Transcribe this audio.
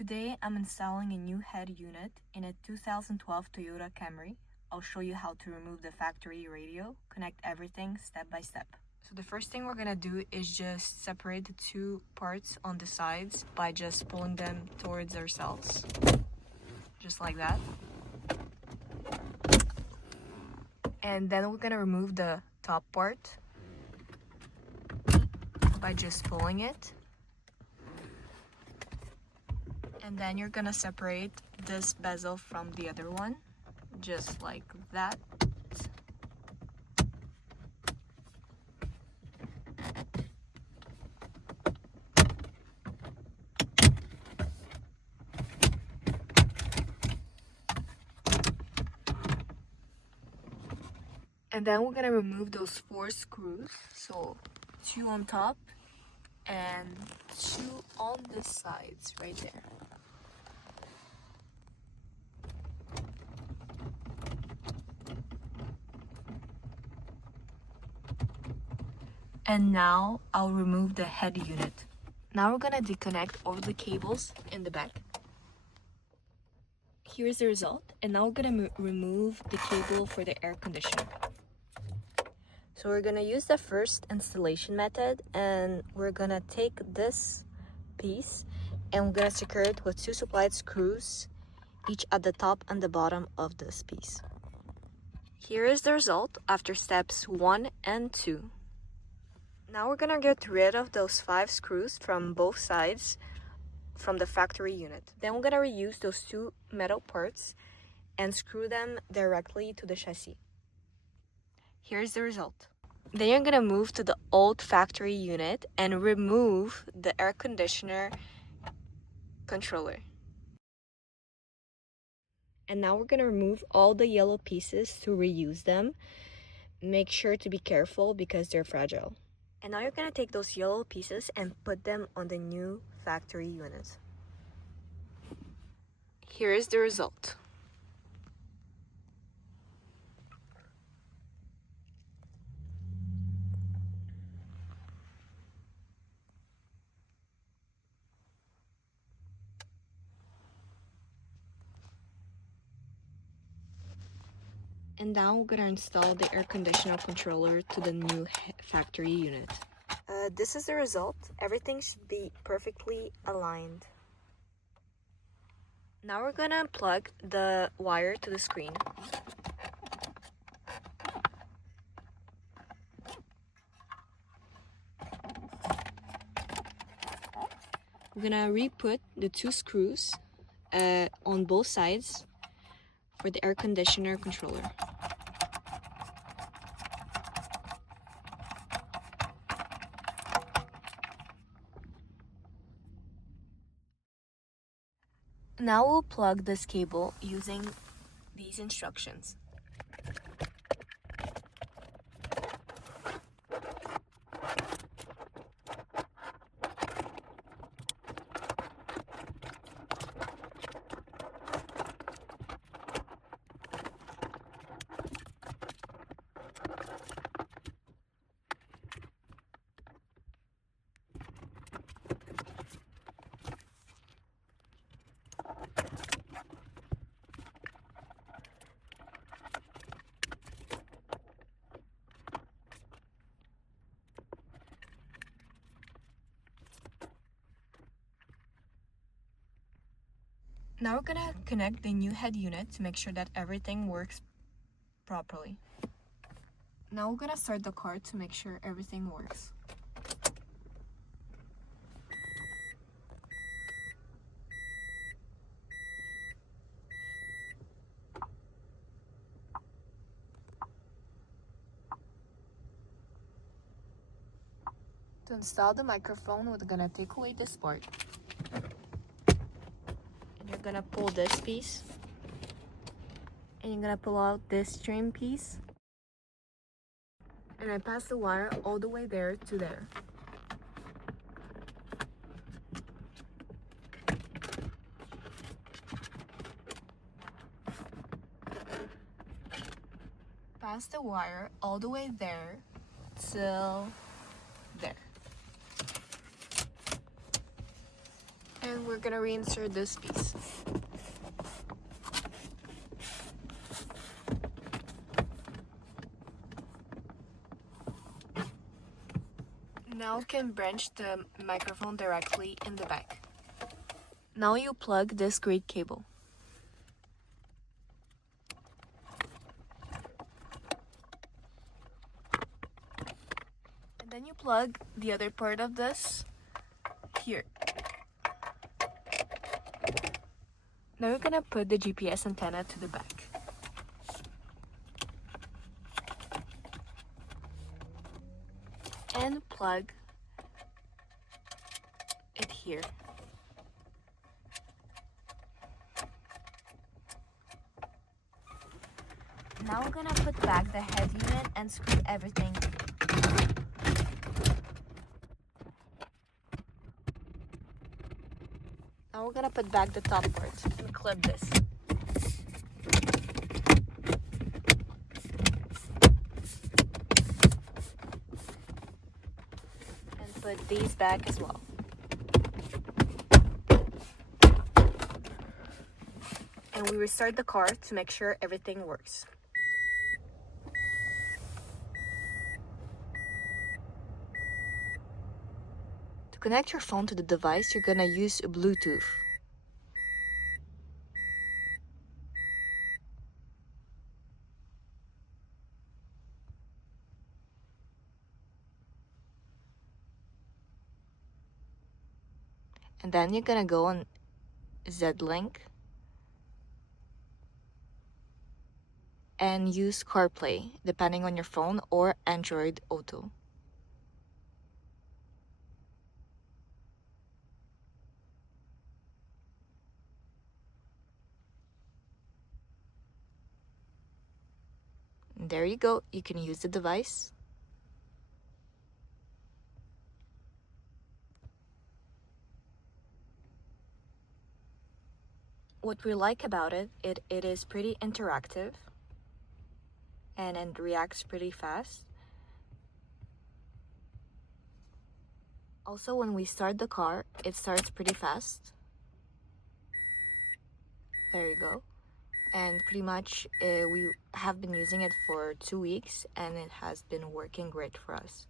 Today I'm installing a new head unit in a 2012 Toyota Camry. I'll show you how to remove the factory radio, connect everything step by step. So the first thing we're gonna do is just separate the two parts on the sides by just pulling them towards ourselves, just like that. And then we're gonna remove the top part by just pulling it. And then you're gonna separate this bezel from the other one, just like that. And then we're gonna remove those 4 screws, so 2 on top and 2 on the sides right there. And now I'll remove the head unit. Now we're gonna disconnect all the cables in the back. Here's the result. And now we're gonna remove the cable for the air conditioner. So we're gonna use the first installation method, and we're gonna take this piece and we're gonna secure it with 2 supplied screws, each at the top and the bottom of this piece. Here is the result after steps 1 and 2. Now we're gonna get rid of those 5 screws from both sides from the factory unit. Then we're gonna reuse those 2 metal parts and screw them directly to the chassis. Here's the result. Then you're gonna move to the old factory unit and remove the air conditioner controller. And now we're gonna remove all the yellow pieces to reuse them. Make sure to be careful because they're fragile. And now you're gonna take those yellow pieces and put them on the new factory unit. Here is the result. And now we're gonna install the air conditioner controller to the new factory unit. This is the result. Everything should be perfectly aligned. Now we're gonna plug the wire to the screen. We're gonna re-put the 2 screws on both sides for the air conditioner controller. Now we'll plug this cable using these instructions. Now we're gonna connect the new head unit to make sure that everything works properly. Now we're gonna start the car to make sure everything works. To install the microphone, we're gonna take away this part. You're gonna pull this piece and you're gonna pull out this trim piece, and I pass the wire all the way there to there. Pass the wire all the way there till there. And we're gonna reinsert this piece. Now you can branch the microphone directly in the back. Now you plug this gray cable. And then you plug the other part of this here. Now we're gonna put the GPS antenna to the back. And plug it here. Now we're gonna put back the head unit and screw everything. Now we're gonna put back the top part and clip this. And put these back as well. And we restart the car to make sure everything works. To connect your phone to the device, you're gonna use Bluetooth. And then you're gonna go on Z-Link and use CarPlay, depending on your phone, or Android Auto. And there you go, you can use the device. What we like about it is pretty interactive and it reacts pretty fast. Also, when we start the car, it starts pretty fast. There you go. And pretty much we have been using it for 2 weeks and it has been working great for us.